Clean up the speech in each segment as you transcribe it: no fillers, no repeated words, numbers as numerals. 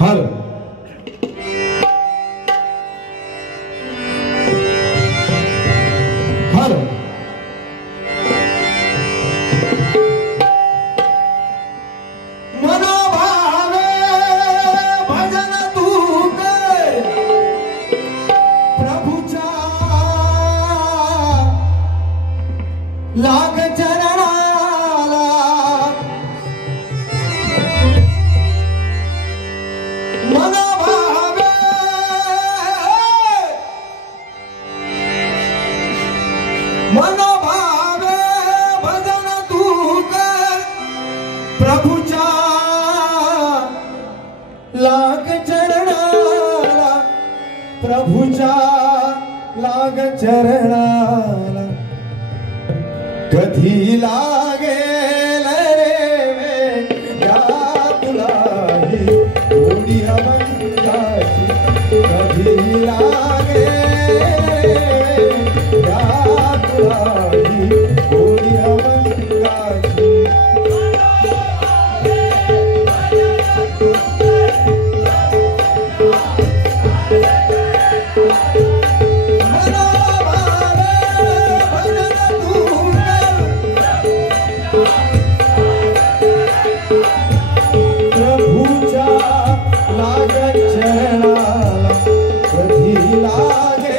हर हर मनोभावे भजन तू कर प्रभुचा लाग चरणाला मनोभावे मनोभावे भजन तू कर प्रभुचा लाग चरणाला प्रभुचा लाग चरणाला कधी लागेल रे या तुलाही थोडी अभंगाची कधी लागेल या तुलाही थोडी अभंगाची प्रभुच्या लाग चरणाला कधी लागे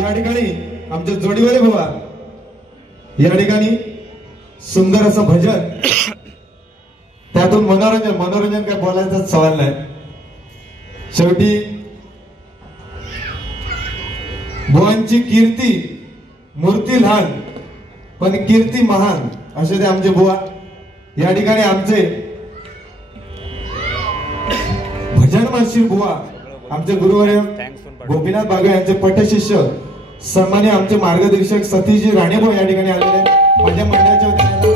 या ठिकाणी आमचे जोडीवाले बाबा या ठिकाणी सुंदर असं भजन त्यातून मनोरंजन मनोरंजन काय बोलायचा सवाल नाही शेवटी बुवांची कीर्ती मूर्ती लहान पण कीर्ती महान असे ते आमचे बुवा या ठिकाणी आमचे भजन मानशील बुवा आमचे गुरुवर्य गोपीनाथ बागे यांचे पटशिष्य सन्मान्य आमचे मार्गदर्शक सतीशजी राणेभाऊ या ठिकाणी आलेले माझ्या मंडळाच्या वतीने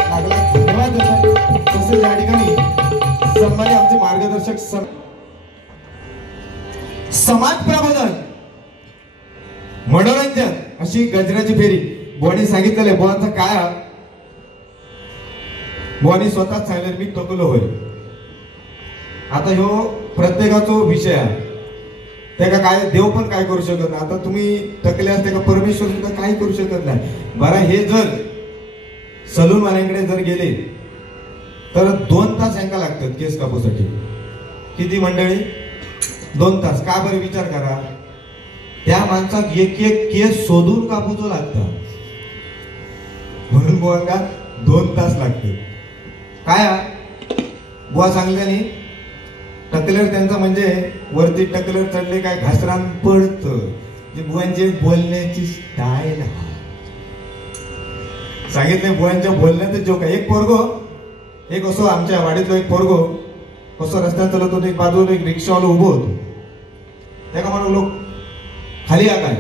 धन्यवाद देतो तसेच या ठिकाणी सन्मान्य आमचे मार्गदर्शक समाज प्रबोधन मनोरंजन अशी गजराची फेरी बुवानी सांगितलेले बुवांचा काय बुवानी स्वतःच सांगितलं मी थकलो होय आता ह्यो प्रत्येकाचा विषय आहे त्याला काय देव पण काय करू शकत नाही आता तुम्ही थकल्यास त्याला परमेश्वर सुद्धा काही करू शकत नाही बरं हे जर सलून वाल्यांकडे जर गेले तर 2 तास यांना लागतात केस कापूसाठी किती मंडळी 2 तास का बरं विचार करा त्या माणसाक एक एक केस शोधून कापूचो लागतं म्हणून बुवांना 2 तास लागते काय बुवा सांगल्याने टकलर त्यांचा म्हणजे वरती टकलर चढले काय घासरान पडत जे बुवांचे बोलण्याची स्टाईल सांगितले बुवांच्या बोलण्याचं जोक आहे एक पोरगो एक असो आमच्या वाडीतलो एक पोरगो असो रस्त्यात चालत होतो एक बाजूला एक रिक्षावाला उभो होतो त्याका म्हणून लोक खाली आकार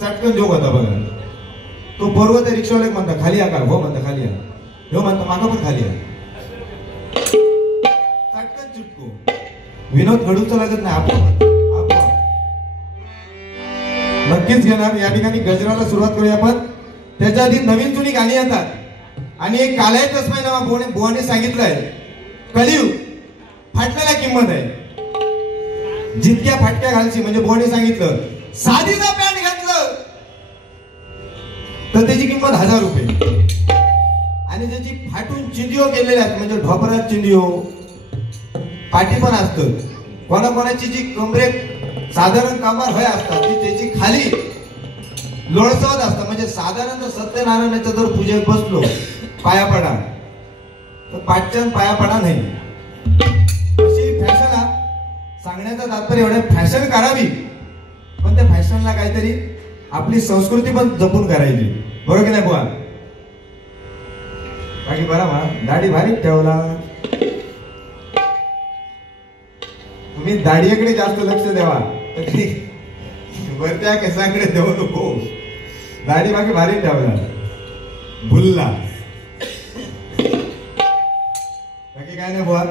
चटकन जोक होता बघा तो पोरगो त्या रिक्षावाला म्हणता खाली आकार हो म्हणता खाली आ हो म्हणता माका पण खाली आ चटकन चुटको विनोद घडूचा लागत नाही आपण नक्कीच घेणार या ठिकाणी गजराला सुरुवात करूया आपण त्याच्या आधी नवीन जुनी गाणी येतात आणि एक कालाय तस्मै नावा बुवाने सांगितलंय कलियुग फाटल्याला किंमत आहे जितक्या फाटक्या घालची म्हणजे बुवाने सांगितलं साधीचा पॅन्ट घातलं तर त्याची किंमत 1000 रुपये आणि ज्याची फाटून चिंदिओ केलेल्या आहेत म्हणजे ढोपरात चिंदिओ पाठी पण असतं कोणाकोणाची जी कमरेत साधारण कामार हय असतात ती त्याची खाली लोळसवत असतात म्हणजे साधारण जर सत्यनारायणाच्या जर पूजेत बसलो पाया पडा तर पाठच्यान पाया पडा नाही अशी फॅशन सांगण्याचं तात्पर्य एवढं फॅशन करावी पण त्या फॅशनला काहीतरी आपली संस्कृती पण जपून करायची बरोबर की नाही बुवा बाकी बरा म्हणा दाढी भारी ठेवला तुम्ही दाढीकडे जास्त लक्ष द्यावा वरत्या केसाकडे देऊ नको दाढी बाकी भारी ठेवला भुलला बाकी काय नाही बुवा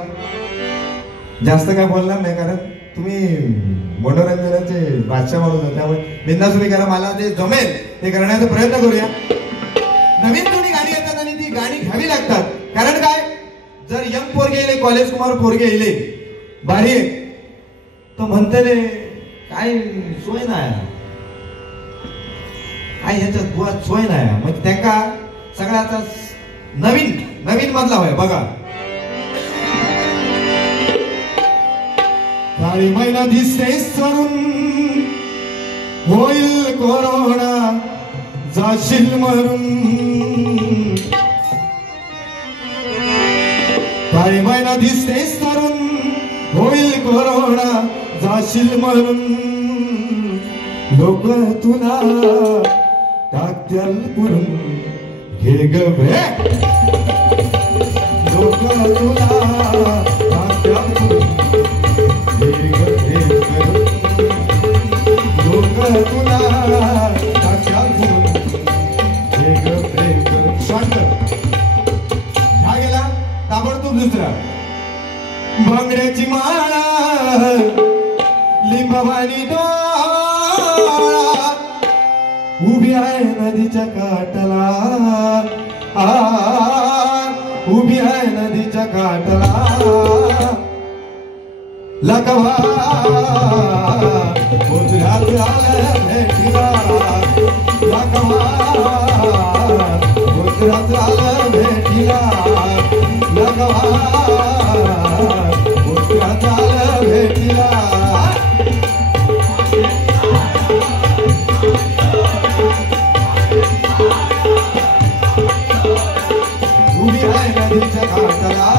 जास्त काय बोलणार नाही, कारण तुम्ही मनोरंजनाचे बादशाह माणूस आहात, त्यामुळे बिंदास तुम्ही करा. मला जे जमेल ते करण्याचा प्रयत्न करूया. नवीन जुनी गाणी येतात आणि ती गाणी घ्यावी लागतात. कारण काय, जर यंग पोरगे येले, कॉलेज कुमार पोरगे येले बारी तर म्हणते काय सोय नाही, काय ह्याच्यात बुवात सोय नाही. म्हणजे त्यांना सगळ्याचा नवीन नवीन मधला होय. बघा, काळी महिना दिसते सरून, होईल कोरोना जाशील मरून. काळी महिना दिसते सरून, होईल कोरोना जाशील मरून. लोक तुला टाकत्याल पुरून, घे ग भे. लोक तुला टाकत्याल पुरून, घे ग भे करून. लोक तुला टाकत्याल पुरून, घे ग भे करून. शांत हा गेला ताबडतोब. दुसरा, बांगड्याची माळा लिंबवानी डोळा, उभी आहे नदीच्या काठाला. उभी आहे नदीच्या काठाला. लकवा गुजरात आलं भेटीला. लकवा गुजरात आलं भेटीला. लकवा गुजरात आलं भेटीला. उभी आहे नदीच्या काठाला.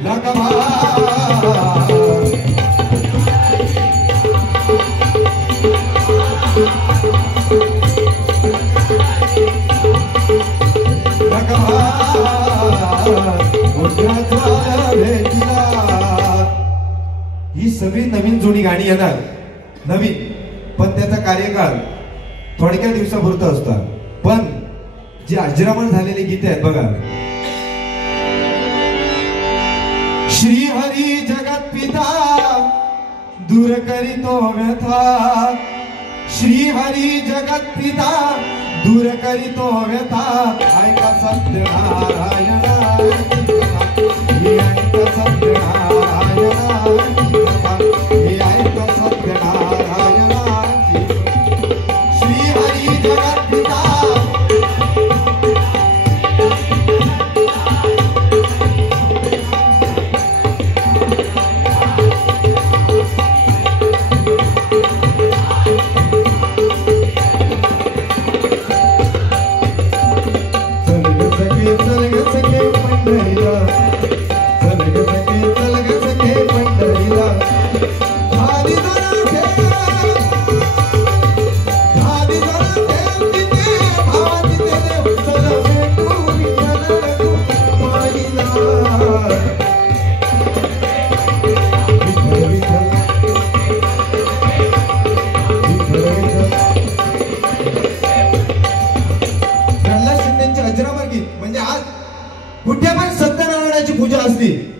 लकवा ही सगळी नवीन जुनी गाणी येणार नवीन, पण त्याचा कार्यकाळ थोडक्या दिवसापुरता असतात. पण जे अजरामर झालेले गीते आहेत बघा, श्री हरी जगत पिता दूर करीतो व्यथा. श्री हरी जगत पिता दूर करीतो व्यथा. ऐका सत्यनारायणा, हे ऐका सत्यनारायणा, हे ऐका सत्यनारायणा. श्री हरी जगत पिता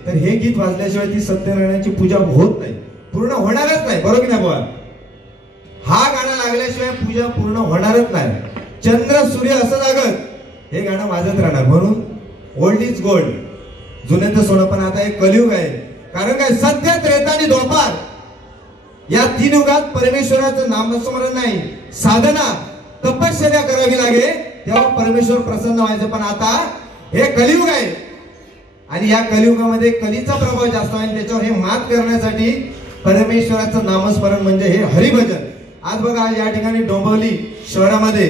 तर हे गीत वाजल्याशिवाय ती सत्यनारायणाची पूजा होत नाही, पूर्ण होणारच नाही. बरोबर ना बुवा? हा गाणं लागल्याशिवाय पूजा पूर्ण होणारच नाही. चंद्र सूर्य असं लागत हे गाणं वाजत राहणार. म्हणून ओल्ड इज गोल्ड, जुन्याचं सोनं. पण आता एक कलियुग आहे. कारण काय, सत्य, त्रेता आणि द्वापार या तीन युगात परमेश्वराचं नामस्मरण नाही, साधना तपश्चर्या करावी लागे, तेव्हा परमेश्वर प्रसन्न व्हायचं. पण आता हे कलियुग आहे आणि या कलियुगामध्ये कलीचा प्रभाव जास्त आहे. त्याच्यावर हे मात करण्यासाठी परमेश्वराचं नामस्मरण म्हणजे हे हरिभजन. आज बघा, या ठिकाणी डोंबिवली शहरामध्ये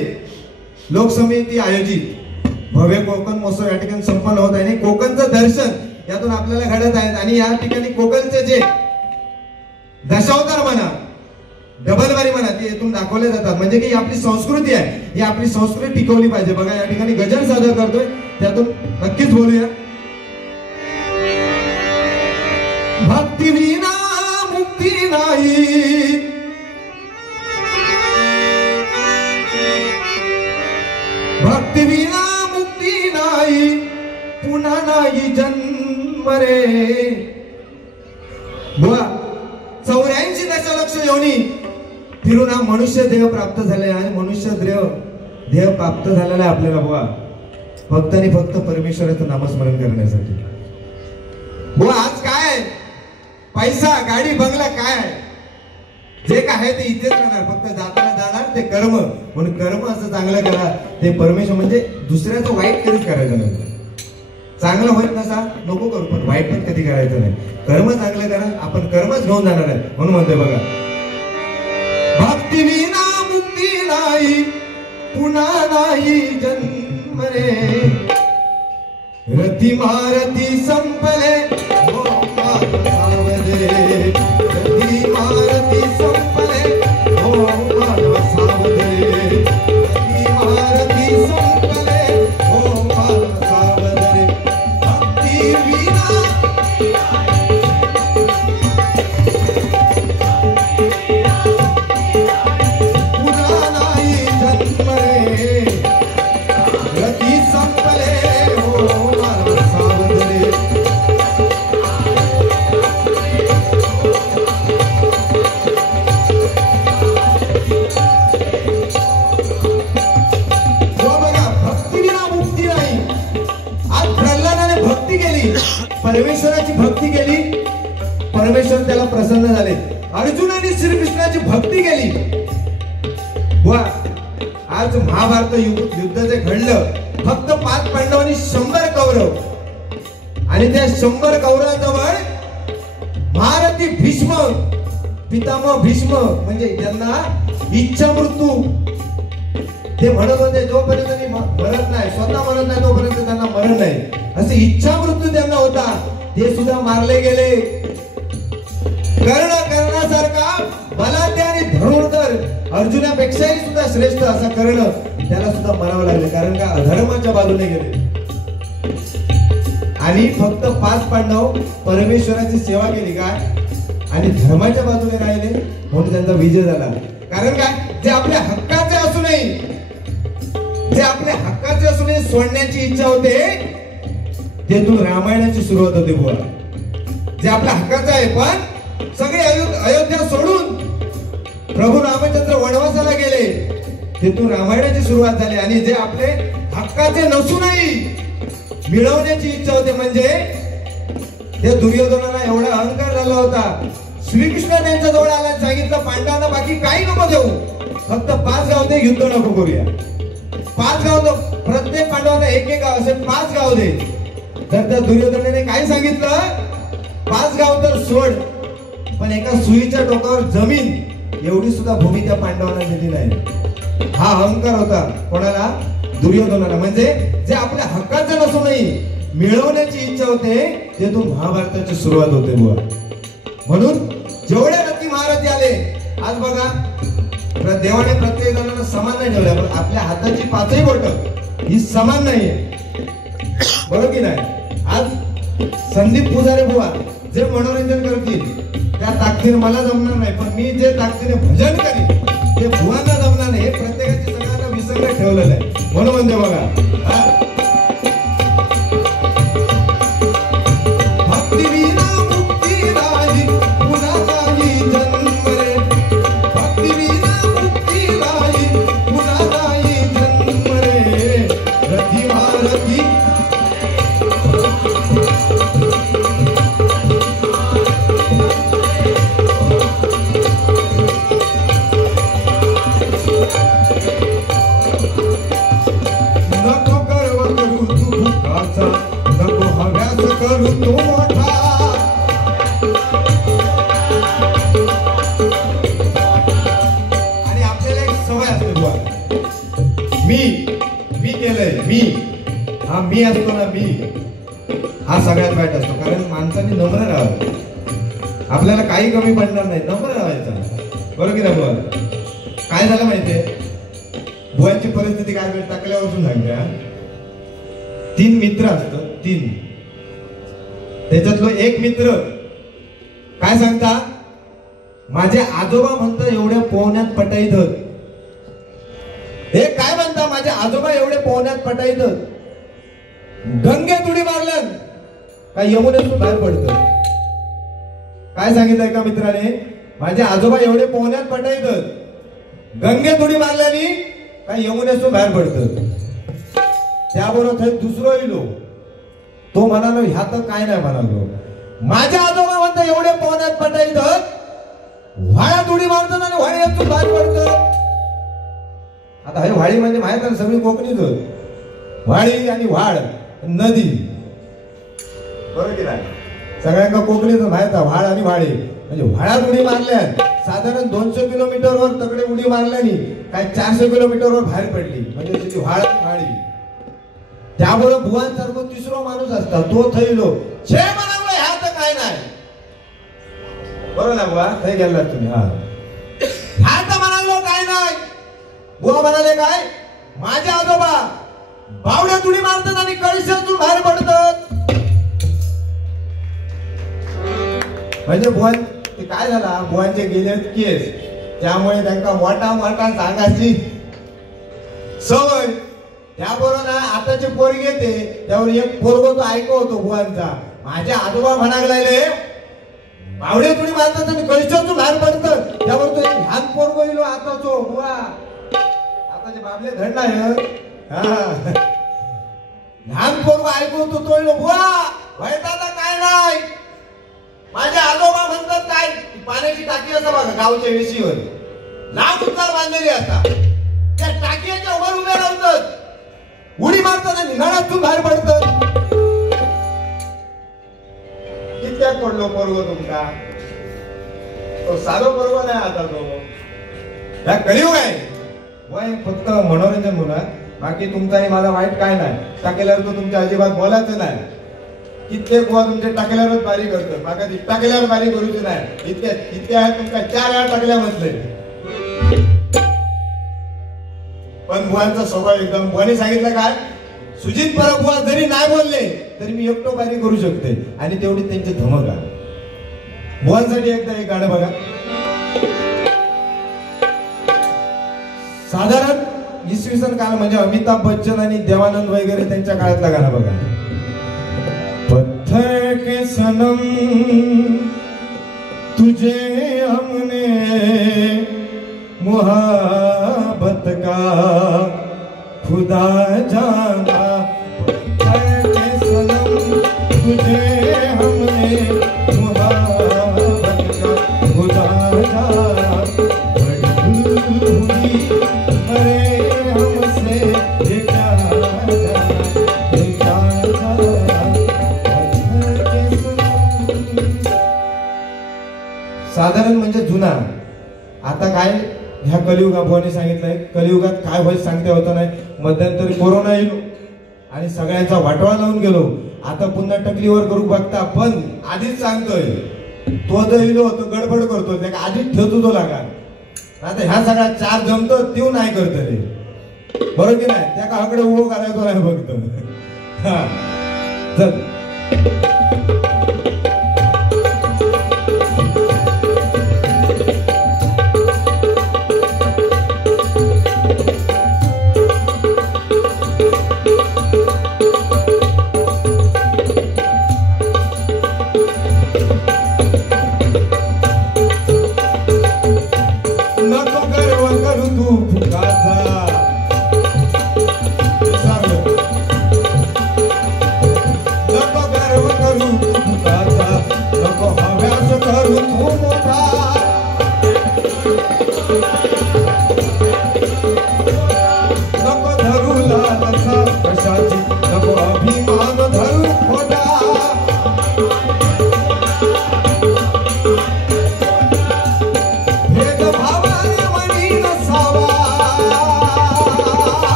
लोकसमिती आयोजित भव्य कोकण महोत्सव या ठिकाणी संपन्न होत आहे आणि कोकणचं दर्शन यातून आपल्याला घडत आहे. आणि या ठिकाणी कोकणचे जे दशावतार म्हणा, डबलबारी म्हणा, ते इथून दाखवले जातात. म्हणजे की आपली संस्कृती आहे, ही आपली संस्कृती टिकवली पाहिजे. बघा, या ठिकाणी गजल सादर करतोय, त्यातून नक्कीच बोलूया. भक्ती विना मुक्ती नाही, भक्ती विना मुक्ती नाही, पुन्हा नाही जन्म रे. बुवा 84 दशलक्ष योनी फिरून हा मनुष्य देह प्राप्त झाले आणि मनुष्य देह प्राप्त झालेला आहे आपल्याला बुवा फक्त आणि फक्त परमेश्वराचं नामस्मरण करण्यासाठी. बुवा आज काय पैसा गाडी बंगला काय जे काय आहे ते इथेच राहणार, फक्त जाताना जाणार ते कर्म. म्हणून कर्म असं चांगलं करा ते परमेश्वर म्हणजे दुसऱ्याचं वाईट कधीच करायचं नाही. चांगलं होत नसा नको करू पण वाईट पण कधी करायचं नाही. कर्म चांगलं करा आपण कर्मच घेऊन जाणार आहे. म्हणून म्हणतोय बघा भक्ती विना मुक्ती नाही पुन्हा नाही जन्म रे. रती मारती संपले हो सावरे. रती मारती संपले हो मानव सावरे. रती मारती संपले हो मानव सावरे. भक्ती विना परमेश्वराची भक्ती केली परमेश्वर त्याला प्रसन्न झाले. अर्जुनाने श्रीकृष्णाची भक्ती केली. वा आज महाभारत युद्ध जे घडलं फक्त 5 पांडव आणि 100 कौरव आणि त्या 100 कौरवाजवळ महारथी भीष्म पितामह भीष्म म्हणजे त्यांना इच्छा मृत्यू ते म्हणत होते जोपर्यंत मी मरत नाही स्वतः मरत नाही तोपर्यंत त्यांना मरण नाही असे इच्छा मृत्यू त्यांना होता. ते सुद्धा मारले गेले. कर्ण कर्णासारखा बलाढ्य आणि धनुर्धर अर्जुनापेक्षाही सुद्धा श्रेष्ठ असा कर्ण त्याला सुद्धा मरावं लागले कारण का अधर्माच्या बाजूने गेले. आणि फक्त 5 पांडव परमेश्वराची सेवा केली काय आणि धर्माच्या बाजूने राहिले म्हणून त्यांचा विजय झाला. कारण काय जे आपल्या हक्काचे असू नये जे आपल्या हक्काचे असू नये सोडण्याची इच्छा होते तेथून रामायणाची सुरुवात होते बुवा. जे आपल्या हक्काचं आहे पण सगळे अयोध्या सोडून प्रभू रामचंद्र वनवासाला गेले तेथून रामायणाची सुरुवात झाली. आणि जे आपले हक्काचे नसूनही मिळवण्याची इच्छा होते म्हणजे त्या दुर्योधनाला एवढा अहंकार झाला होता. श्रीकृष्ण त्यांच्या जवळ आला सांगितलं पांडवांना बाकी काही नको देऊ फक्त 5 गाव दे युद्ध नको करूया. 5 गाव प्रत्येक पांडवांना एक गाव असे 5 गाव दे. तर त्या दुर्योधनाने काय सांगितलं 5 गाव तर सोड पण एका सुईच्या टोकावर जमीन एवढी सुद्धा भूमी त्या पांडवांना दिली नाही. हा अहंकार होता कोणाला दुर्योधनाला. म्हणजे जे आपल्या हक्काचं नसूनही मिळवण्याची इच्छा होते तेथून महाभारताची सुरुवात होते बुवा. म्हणून जेवढे रथी महारथी आले आज बघा देवाने प्रत्येक जणांना समान नाही ठेवल्या पण आपल्या हाताची 5ही बोट ही समान नाहीये बरोबर की नाही. आज संदीप पुजारे बुवा जे मनोरंजन करतील त्या ताकदीने मला जमणार नाही पण मी जे ताकदीने भजन करीन ते बुवांना जमणार नाही. हे प्रत्येकाची सगळ्यांना विसंगत ठेवलेलं आहे म्हणून म्हणते बघा भक्ती विना मुक्ती नाही पुन्हा नाही जन्म रे. भक्ती विना मुक्ती नाही पुन्हा नाही जन्म रे. रथी महारथी आणि आपल्याला एक सवय असते बुवा मी केलंय मी असतो ना मी हा सगळ्यात वाईट असतो. कारण माणसाने नम्र राहावं आपल्याला काही कमी पडणार नाही नम्र राहायचं बरोबर की नाही बुवा. काय झालं माहितीये बुवांची परिस्थिती काय वेळ टाकल्यापासून सांगते. 3 मित्र असतात 3 त्याच्यातलो एक मित्र काय सांगता माझे आजोबा म्हणतात एवढ्या पोहण्यात पटाईत. हे काय म्हणता माझे आजोबा एवढे पोहण्यात पटाईत गंगेत उडी मारल्यान काय यमुनेतून बाहेर पडतं. काय सांगितलंय का मित्राने, माझे आजोबा एवढे पोहण्यात पटायचं, गंगेत उडी मारल्याने काय यमुनेतून बाहेर पडतं. त्याबरोबर दुसरं इलो तो म्हणालो ह्या तर काय नाही म्हणालो, माझ्या आजोबा म्हणतात एवढे पोहण्यात पटायचं, व्हाळ्यात उडी मारतात आणि व्हाळ्यातून बाहेर पडतं. आता हे व्हाळी म्हणजे माहित आहे सगळी कोकणीच, व्हाळी आणि व्हाळ नदी, बरोबर की नाही, सगळ्यांना कोकणीच माहित आहे. व्हाळ आणि व्हाळी म्हणजे व्हाळात उडी मारल्या साधारण 200 किलोमीटरवर तकडे उडी मारल्यानी काय 400 किलोमीटरवर बाहेर पडली, म्हणजे त्याची व्हाळ व्हाळी. त्याबरोबर भुवांसारखं तिसरा माणूस असता तो थैलो छे म्हणालो ह्या तर काय नाही, बरोबर ना बुवा, थै गेला तुम्ही. हा ह्या तर म्हणालो काय नाही. बुवा म्हणाले काय, माझे आजोबा बावड्यात उडी मारतात आणि कळशातून बाहेर पडतात. म्हणजे बुवा ते काय झाला, बुवांचे गेले केस, त्यामुळे त्यांना मोठा मोठा सांगायची सवय. त्याबरोबर ना आताचे पोरगे येते त्यावर एक पोरगो तो ऐकवतो बुवांचा, माझे आजोबा म्हणायला लागले बावड्यात उडी मारतात आणि कळशातून बाहेर पडतात. त्यावर तो लहान पोरगो येलो आता तो बुवा, आताचे बाबले धड नाही, लहान पोरगो ऐकवतो तो येलो बुवा व्हायचा काय नाही. माझे आजोबा म्हणतात काय, पाण्याची टाकी असता बघा गावच्या वेशीवर, लांब उतार बांधलेली असता, त्या टाकीच्या वर उभे राहतात, उडी मारतात आणि निघाणातून बाहेर पडतात. कित्याक पडलो पोरगो तुमका, तो साधो पोरगो नाही आता तो, ह्या कळीव आहे वय फक्त मनोरंजन म्हणा, बाकी तुमचा आणि माझा वाईट काय नाही. टाकल्यावर तो तुमच्या अजिबात बोलायचं नाही. कित्येक बुवा तुमच्या टाकल्यावरच बारी करतो, मागा टाकल्यावर बारी करूची नाही. इतक्या तुमका 4 वेळा टाकल्या म्हटले. पण बुवांचा स्वभाव एकदम, बुवाने सांगितलं काय, सुजित परब बुवा जरी नाही बोलले तरी मी एकटो बारी करू शकते, आणि तेवढी त्यांची धमक आहे. बुवांसाठी एकदा एक गाणं बघा, साधारण इसवी सन काळ म्हणजे अमिताभ बच्चन आणि देवानंद वगैरे त्यांच्या काळातला गाणं बघा. पत्थर के सनम तुझे हमने मुहब्बत का खुदा जाना, पत्थर के सनम तुझे हमने मुहब्बत का खुदा जाना, बड़ी भूल हुई अरे हमसे ये क्या जाना, ये क्या जाना, पत्थर के सनम. साधारण म्हणजे जुना. आता काय ह्या कलियुगा बुवाने सांगितलंय, कलियुगात काय होईल सांगता होतं नाही. मध्यंतरी कोरोना येलो आणि सगळ्यांचा वाटोळा लावून गेलो. आता पुन्हा टकलीवर करू बघता, पण आधीच सांगतोय तो जर येलो तो गडबड करतो, त्या आधीच ठेवतो तो लागा. आता ह्या सगळ्या 4 जमतो तीव नाही करत रे, बरोबर की नाही. त्या काकडे उभं करायचो नाही बघतो. हा चल नको गर्व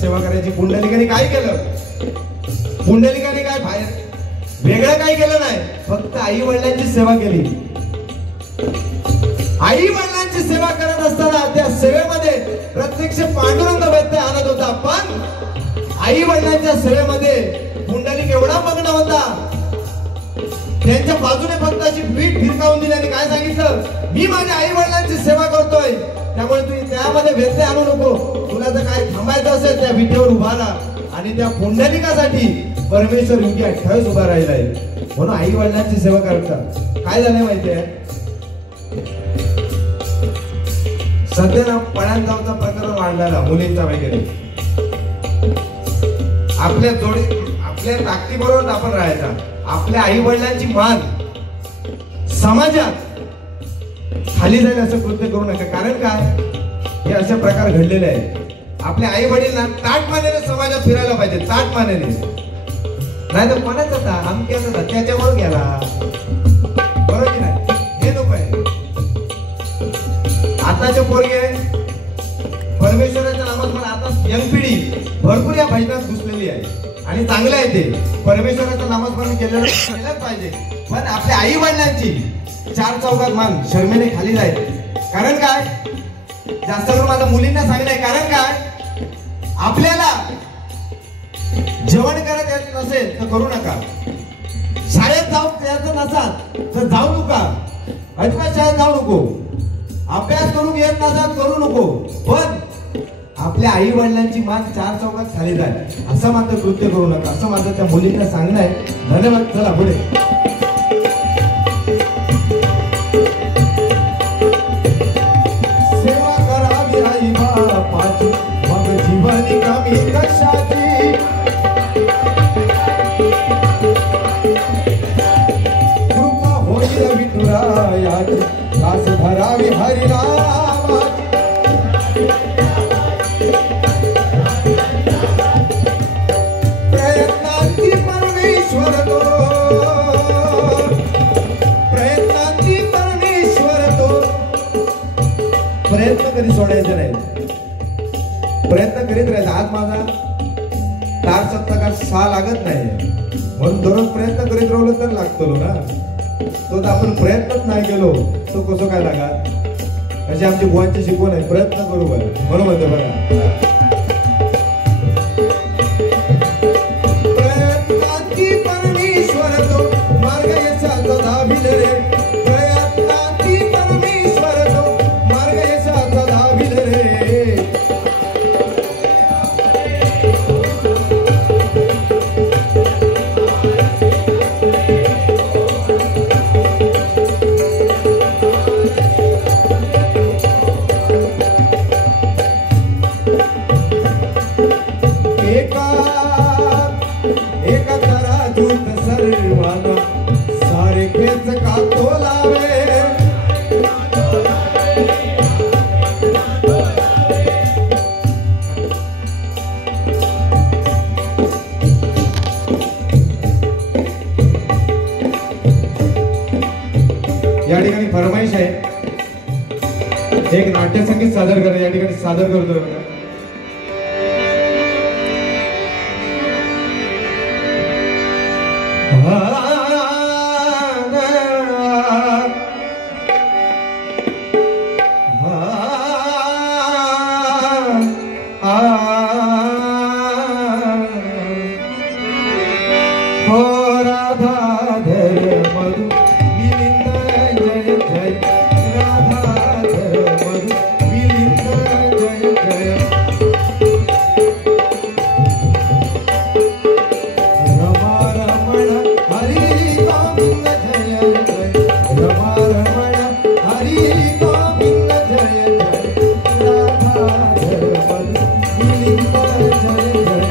सेवा करायची. पुंडलिकाने काय केलं? पुंडलिकाने काय बाहेर वेगळं काय केलं नाही, फक्त आई वडिलांची सेवा केली. आई वडिलांची सेवा करत असताना त्या सेवेमध्ये प्रत्यक्ष पांडुरंग व्यत्यय आणत होता. पण आई वडिलांच्या सेवेमध्ये पुंडलिक एवढा मग्न होता, त्यांच्या बाजूने फक्त अशी पीठ फिरकावून दिली आणि काय सांगितलं, मी माझ्या आई वडिलांची सेवा करतोय, त्यामुळे तुम्ही त्यामध्ये व्यत्यय आणू नको. तुला जर काय थांबायचं असेल त्या विटेवर उभा राहा. आणि त्या पुंडलिकासाठी परमेश्वर युगी 28 उभा राहिलाय. म्हणून आई वडिलांची सेवा करतात. काय झालंय माहितीये, सध्या ना पळ्यांजावचा प्रकरण वाढलेला मुलींचा वगैरे. आपल्या ताकदीबरोबर आपण राहायचा. आपल्या आई वडिलांची मान समाजात खाली जाईल असं कृत्य करू नका. कारण काय, हे असे प्रकार घडलेले आहेत. आपल्या आई वडील ना ताटमानेने समाजात फिरायला पाहिजे, ताटमानेने. नाही तर कोणाचा आमक्याचा त्याच्यावर गेला, बरोबर की नाही, हे नको आहे. आताचे पोरगे परमेश्वराच्या नामात आता यंग पिढी भरपूर या भजनात घुसलेली आहे आणि चांगलं आहे ते. परमेश्वराचं नामस्मरण केलंच पाहिजे. पण आपल्या आई वडिलांची चार चौकात मान शर्मेने खाली जाईल. कारण काय, जास्त करून माझ्या मुलींना सांगणं आहे. कारण काय, आपल्याला जेवण करत येत नसेल तर करू नका. शाळेत यायचं नसाल तर जाऊ नका. अजिबात शाळेत जाऊ नको. अभ्यास करून येत नसाल करू नको. पण आपल्या आई वडिलांची मान चार चौकात खाली जाईल असं मात्र कृत्य करू नका, असं माझं त्या मुलींना सांगणं आहे. धन्यवाद. चला पुढे. सेवा करावी आई बापाची, मग जीवनी कमी कशाची. कृपा होईल विठुरायाची, दास धरावी हरिनामाची. प्रयत्नांती परमेश्वर तो, प्रयत्नांती परमेश्वर तो. प्रयत्न कधी सोडायचा नाही, प्रयत्न करीत राहायचा. आज माझा तार सप्तका 6 लागत नाही, म्हणून दररोज प्रयत्न करीत राहिलो तर लागतो ना. तो आपण प्रयत्नच नाही केलो तो कसं काय लागा. अशी आमची बुवांची शिकवण आहे, प्रयत्न करू बरं, बरोबर ते बघा. प्रयत्नांती परमेश्वर तो, मार्ग यशाचा दाबिल रे. प्रयत्नांती परमेश्वर तो, मार्ग यशाचा दाबिल रे. एका तराजूत सर्वांना सारखेच का तोलावे. या ठिकाणी फरमाईश आहे, एक नाट्यसंगीत सादर करा. या ठिकाणी सादर करतोय बघा. हो राधाधर मधु मिलिंद जय जय, राधाधर मधु मिलिंद जय जय. रमा रमण हरि गोविंद जय जय, रमा रमण हरि गोविंद जय जय, राधाधर मधु मिलिंद जय जय.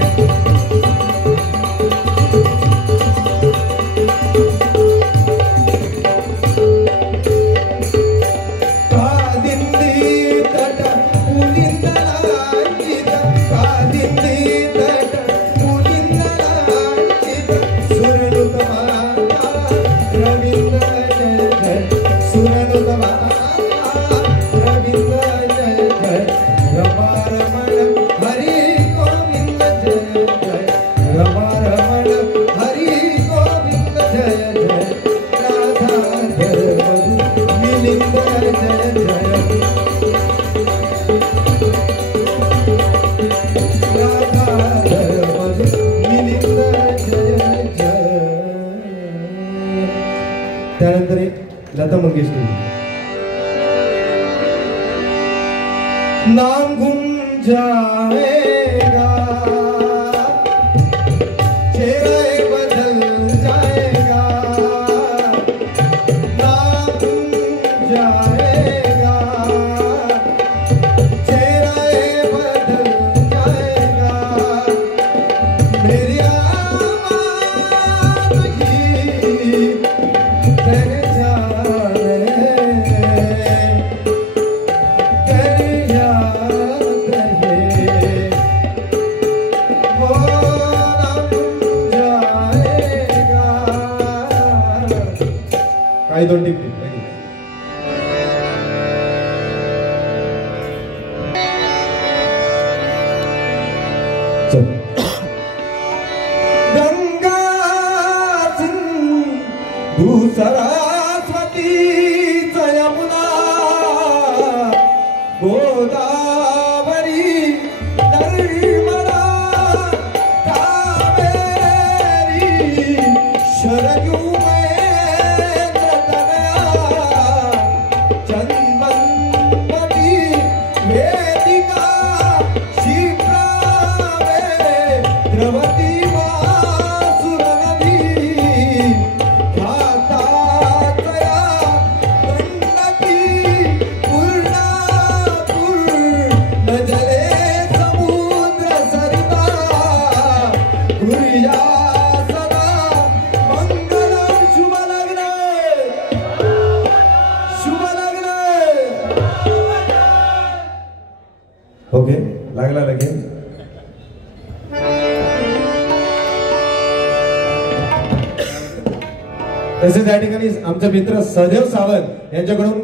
त्यानंतर एक लता मंगेशकर नाम गुम जाएगा चेहरा बदल जाएगा नाम गुम जाएगा चेहरा बदल जाएगा मेरी आवाज़ ही I don't think it. So, Ganga Sindhu Saraswati Yamuna Godavari Narmada Kaveri Sharyu okay लागला लगेच तसेच या ठिकाणी आमचे मित्र सहदेव सावंत यांच्याकडून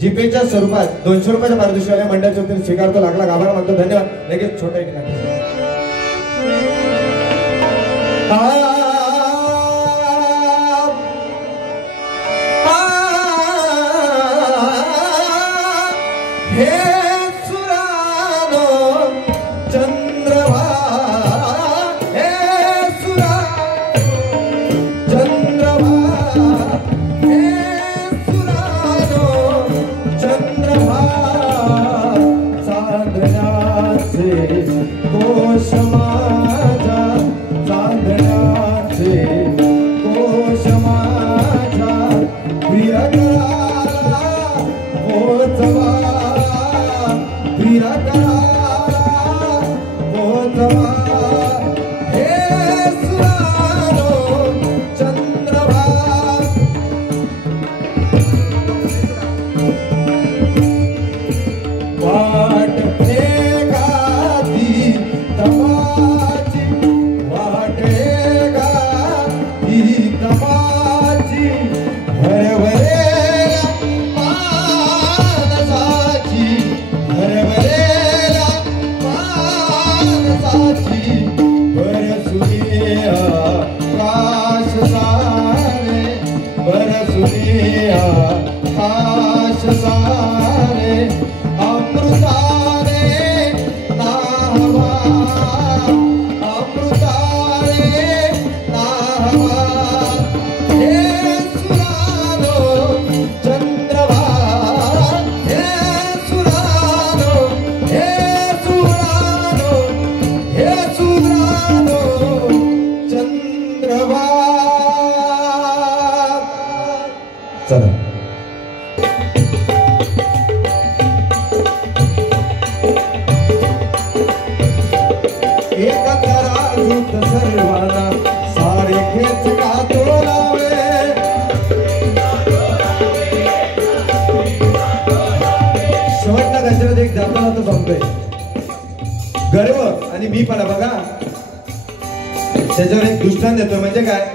जीपेच्या स्वरूपात 200 रुपयाच्या पारितोषिक मंडळाच्या वतीने स्वीकारतो लागला आभार मानतो धन्यवाद लगेच छोटा एक नाटक गर्व आणि मी पण बघा त्याच्यावर एक दृष्टांत देतो म्हणजे काय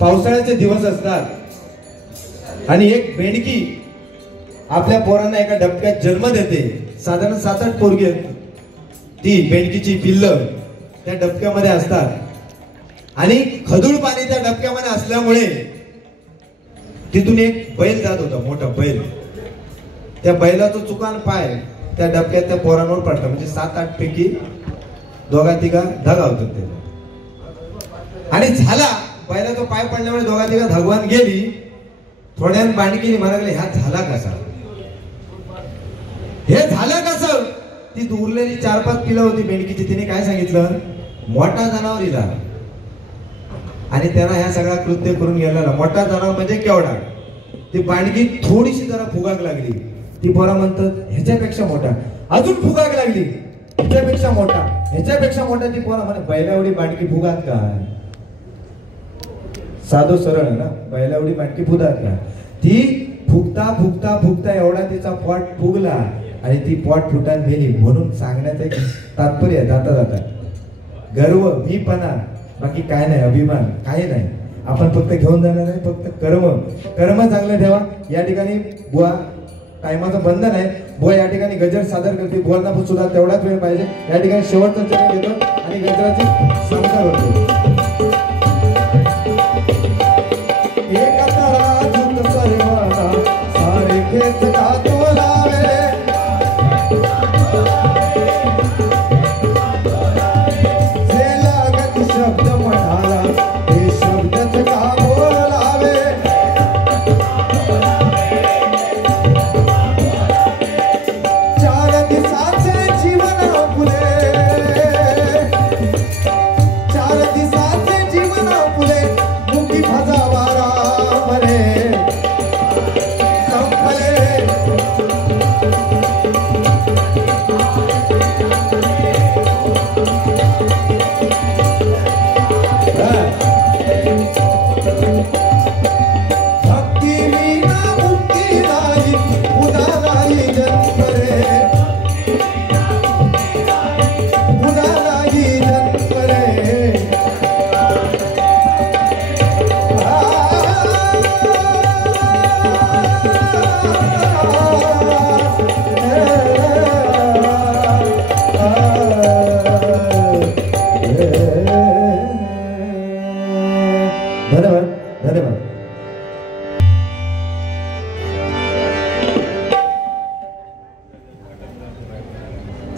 पावसाळ्याचे दिवस असतात आणि एक बेंडकी आपल्या पोरांना एका डबक्यात जन्म देते साधारण 7-8 पोरगी ती बेंडकीची पिल्ल त्या डबक्यामध्ये असतात आणि खदूळ पाणी त्या डबक्यामध्ये असल्यामुळे तिथून एक बैल जात होता मोठा बैल त्या बैलाचा चुकान पाय त्या डबक्यात त्या पोरांवर पडतं म्हणजे 7-8 पैकी 2-3 धगावतात ते आणि झाला बैलाचा पाय पडल्यामुळे 2-3 धगवान गेली थोड्यान बाणकीने म्हणाले ह्या झाला कसा, हे झालं कसं. ती उरलेली 4-5 पिलं होती बेडकीची, तिने काय सांगितलं, मोठा जनावर इला आणि त्याला ह्या सगळा कृत्य करून गेलेला. मोठा जनावर म्हणजे केवढा. ती बाणकी थोडीशी जरा फुगाक लागली. ती पोरा म्हणतात ह्याच्यापेक्षा मोठा, अजून फुगाक लागली, ह्याच्यापेक्षा मोठा, ह्याच्यापेक्षा मोठा. ती पोरा म्हणे बैला एवढी बाणकी फुगात काय, साधो सरळ आहे ना, बैला एवढी बाणकी फुगात काय. ती फुगता फुगता फुगता एवढा तिचा पोट फुगला आणि ती पोट फुटान मेली. म्हणून सांगण्याचं एक तात्पर्य जाता जाता गर्व, मीपणा, बाकी काय नाही, अभिमान काही नाही. आपण फक्त घेऊन जाणार नाही, फक्त कर्म चांगलं ठेवा. या ठिकाणी बुवा टायमाचं बंधन आहे. बुवा या ठिकाणी गजर सादर करते. बुवांना सुद्धा तेवढाच वेळ पाहिजे. या ठिकाणी शेवटचा चरण घेतो आणि गजराची संस्कार होतो. सारे खेत का तोलावे, जे लागत शब्द म्हणाला हे शब्दच का बोलावे. चार दिवसाचे जीवन फुले, चार दिवसाचे जीवन फुले, मुठी फजावारा म्हणे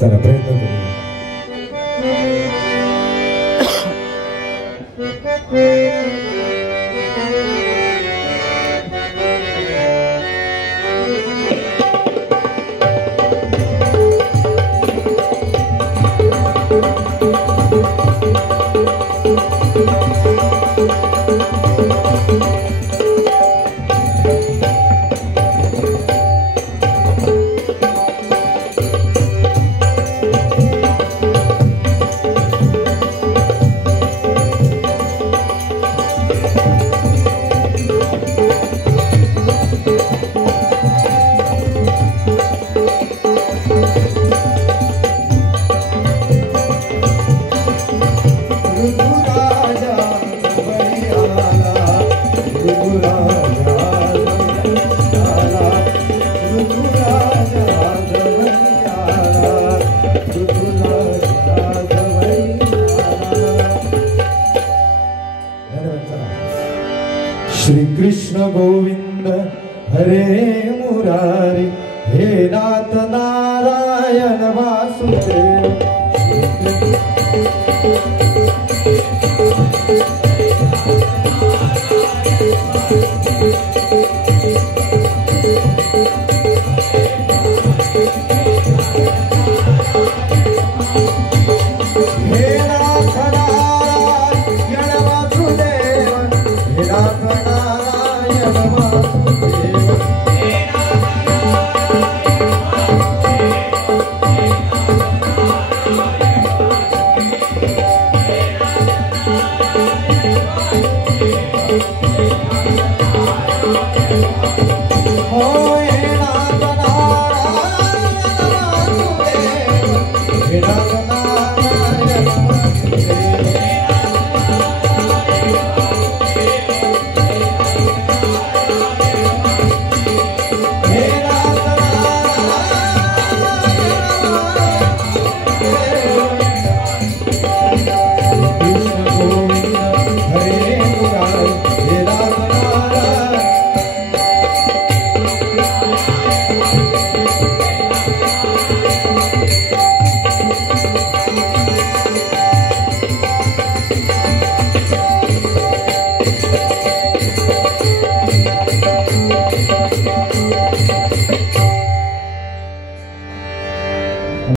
चला प्रयत्न श्री कृष्ण गोविंद हरे मुरारी, हे नाथ नारायण वासुदेव. हे नाथ नारायण वासुदेव, हे नाथ